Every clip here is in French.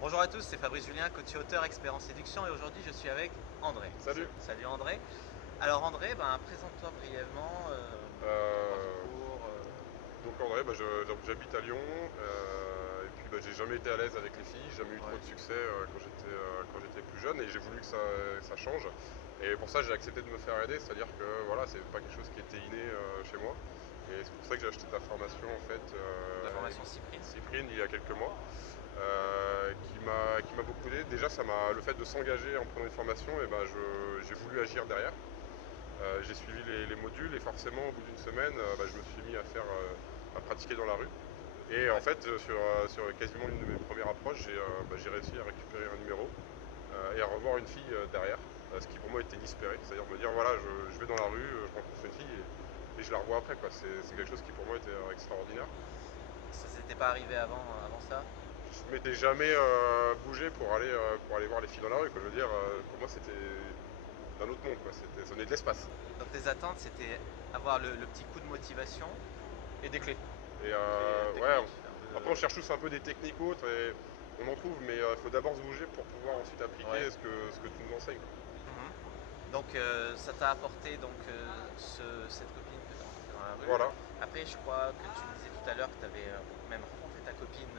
Bonjour à tous, c'est Fabrice Julien, coach et auteur, expert en séduction, et aujourd'hui je suis avec André. Salut. Salut André. Alors André, présente-toi brièvement ton Euh, parcours. donc André, j'habite à Lyon et puis j'ai jamais été à l'aise avec les filles, jamais eu trop Ouais. de succès quand j'étais plus jeune et j'ai voulu que ça change. Et pour ça j'ai accepté de me faire aider, c'est-à-dire que voilà, c'est pas quelque chose qui était inné chez moi. Et c'est pour ça que j'ai acheté ta formation en fait, La formation Cyprine. Cyprine, il y a quelques mois, qui m'a beaucoup aidé. Déjà le fait de s'engager en prenant une formation, et j'ai voulu agir derrière. J'ai suivi les modules et forcément au bout d'une semaine je me suis mis à pratiquer dans la rue. Et en Ouais. fait sur quasiment l'une de mes premières approches, j'ai réussi à récupérer un numéro et à revoir une fille derrière, ce qui pour moi était inespéré. C'est-à-dire me dire voilà, je vais dans la rue, je rencontre une fille et je la revois après, quoi. C'est quelque chose qui pour moi était extraordinaire. Ça s'était pas arrivé avant ça? Je m'étais jamais bougé pour aller voir les filles dans la rue, quoi. Je veux dire, pour moi c'était d'un autre monde, quoi. Ça venait de l'espace. Donc tes attentes c'était avoir le petit coup de motivation et des clés. Et Clés ouais, techniques. après on cherche tous un peu des techniques autres et on en trouve, mais il faut d'abord se bouger pour pouvoir ensuite Ouais. appliquer ce que tu nous enseignes, quoi. Mhm. Donc ça t'a apporté cette copine que tu as rencontrée dans la rue. Voilà, Après je crois que tu me disais tout à l'heure que tu avais même rencontré ta copine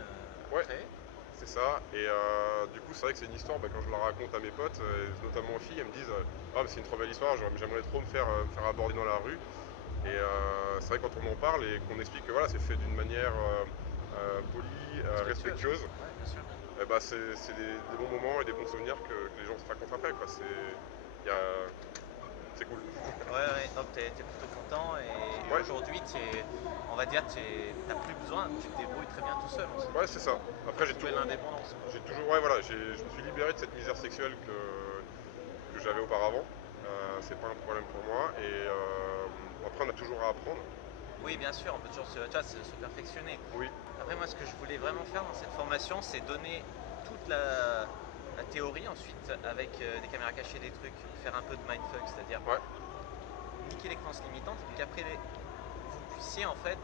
ouais, après. c'est ça. Et du coup, c'est vrai que c'est une histoire, quand je la raconte à mes potes, notamment aux filles, elles me disent ah, mais c'est une trop belle histoire, j'aimerais trop me faire aborder dans la rue. Et c'est vrai, quand on en parle et qu'on explique que voilà, c'est fait d'une manière polie, Respectueuse. respectueuse, Ouais, bien sûr. c'est des bons moments et des bons souvenirs que les gens se racontent après, quoi. Il y a- c'est cool. Ouais, ouais, donc t'es plutôt content et Ouais, aujourd'hui on va dire t'as plus besoin, tu te débrouilles très bien tout seul ensuite. ouais, c'est ça. Après, T'as trouvé l'indépendance, quoi. j'ai toujours, ouais, voilà, je me suis libéré de cette misère sexuelle que j'avais auparavant. C'est pas un problème pour moi. Et après, on a toujours à apprendre. Oui, bien sûr, on peut toujours se perfectionner. Oui, Après, moi, ce que je voulais vraiment faire dans cette formation, c'est donner toute la théorie ensuite avec des caméras cachées, des trucs, faire un peu de mindfuck, c'est-à-dire ouais, niquer les croyances limitantes et qu'après vous puissiez en fait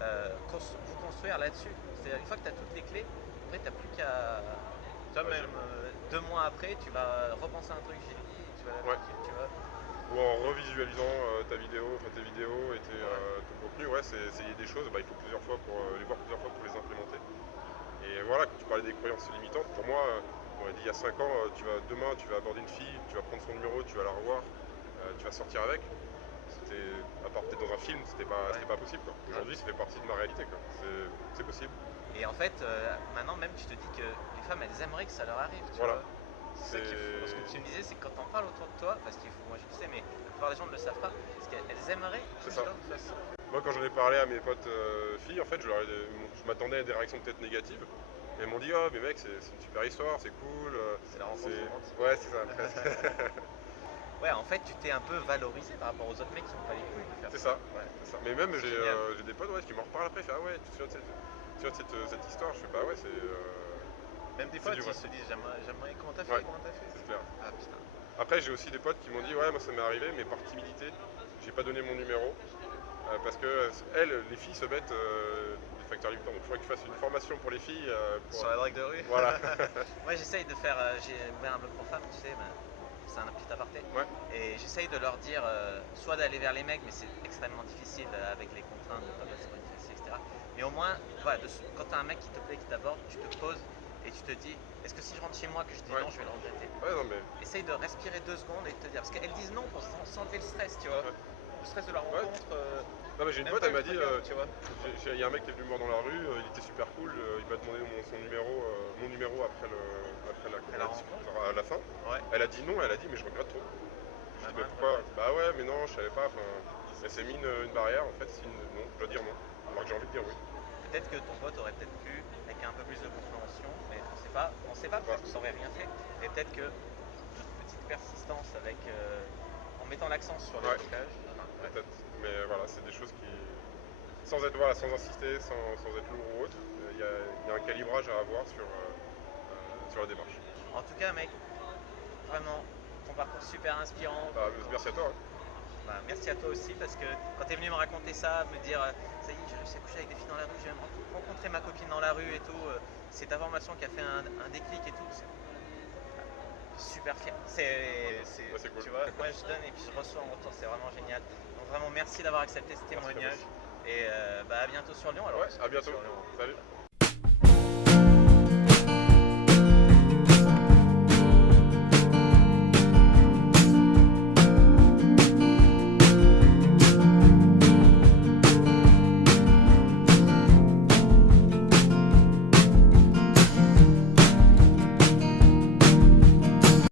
vous construire là-dessus. C'est-à-dire une fois que tu as toutes les clés, après tu n'as plus qu'à. Toi-même, 2 mois après, tu vas repenser à un truc que j'ai dit, tu vas ouais. l'appliquer, tu vois. Ou en revisualisant tes vidéos et Ouais. ton contenu, ouais, c'est essayer des choses. Il faut plusieurs fois pour les voir plusieurs fois pour les implémenter. Et voilà, quand tu parlais des croyances limitantes, pour moi, on m'a dit il y a 5 ans, demain tu vas aborder une fille, tu vas prendre son numéro, tu vas la revoir, tu vas sortir avec. C'était, à part peut-être dans un film, Ouais. c'était pas possible, quoi. Aujourd'hui, ça fait partie de ma réalité, quoi. C'est possible. Et en fait, maintenant même, tu te dis que les femmes, elles aimeraient que ça leur arrive, tu Voilà. vois. C'est ça C'est qu'il faut. Parce que tu me disais, c'est que quand t'en parles autour de toi, parce qu'il faut, moi je le sais, mais la plupart des gens ne le savent pas, parce qu'elles aimeraient c'est que ça. je leur fasse ça. Moi, quand j'en ai parlé à mes potes filles, en fait, je m'attendais à des réactions peut-être négatives. Et elles m'ont dit, oh, mais mec, c'est une super histoire, c'est cool. C'est la rencontre romantique. Ouais, c'est ça, presque. Ouais, en fait, tu t'es un peu valorisé par rapport aux autres mecs qui n'ont pas les couilles de faire C'est ça. ça, Ouais, c'est ça. Mais même, c'est génial. j'ai des potes qui m'en reparlent après. Ils font, ah ouais, tu te souviens de cette histoire? Je fais, bah ouais, Même des c'est potes, du ils vrai. se disent, j'aimerais, comment t'as fait, Ouais, comment t'as fait. c'est clair. Ah putain. Après, j'ai aussi des potes qui m'ont dit, ouais, moi ça m'est arrivé, mais par timidité, j'ai pas donné mon numéro. Parce que les filles se mettent des facteurs limitants. Donc il faudrait que je fasse une formation pour les filles. Sur la drague de rue. Voilà. Moi, j'essaye de faire. J'ai ouvert un blog pour femmes, tu sais, c'est un petit aparté. Ouais, Et j'essaye de leur dire soit d'aller vers les mecs, mais c'est extrêmement difficile avec les contraintes de ne pas passer pour une fessée, etc. Mais au moins, voilà, quand t'as un mec qui te plaît, qui t'aborde, tu te poses et tu te dis est-ce que si je rentre chez moi, que je dis ouais. non, je vais le regretter. Ouais, non, mais. Essaye de respirer 2 secondes et de te dire. Parce qu'elles disent non pour s'enlever le stress, tu vois. Ouais. Le stress de la Ouais. rencontre. Non, mais j'ai une Même pote, pas elle le m'a dit, regard, tu vois. il y a un mec qui est venu me voir dans la rue, il était super cool, il m'a demandé son numéro, mon numéro après La la discussion, rencontre. genre à la fin. Ouais. Elle a dit non, elle a dit mais je regrette trop. Je Bah, dis mais ouais, pourquoi? regrette. Bah ouais, mais non, je savais pas. Enfin, elle s'est mis une barrière en fait, non, je dois dire non. Alors que j'ai envie de dire oui. Peut-être que ton pote aurait peut-être pu, avec un peu plus de compréhension, mais on sait pas, Ouais. peut-être que ça aurait rien fait. Et peut-être que une petite persistance avec, en mettant l'accent sur le Ouais. blocage. Enfin, ouais. Peut-être. Mais voilà, c'est des choses qui. Sans insister, sans être lourd ou autre, il y a un calibrage à avoir sur la démarche. En tout cas, mec, vraiment, ton parcours super inspirant. Bah, merci à toi, hein. Bah, merci à toi aussi parce que quand tu es venu me raconter ça, me dire ça y est, j'ai réussi à coucher avec des filles dans la rue, j'ai même rencontré ma copine dans la rue et tout, cette information qui a fait un déclic et tout, super fier. Ouais, c'est cool. Tu vois, moi je donne et puis je reçois en retour, c'est vraiment génial. Donc vraiment merci d'avoir accepté ce témoignage. Merci. Et à bientôt sur Lyon alors. Ouais, à bientôt. Sur Lyon. Salut.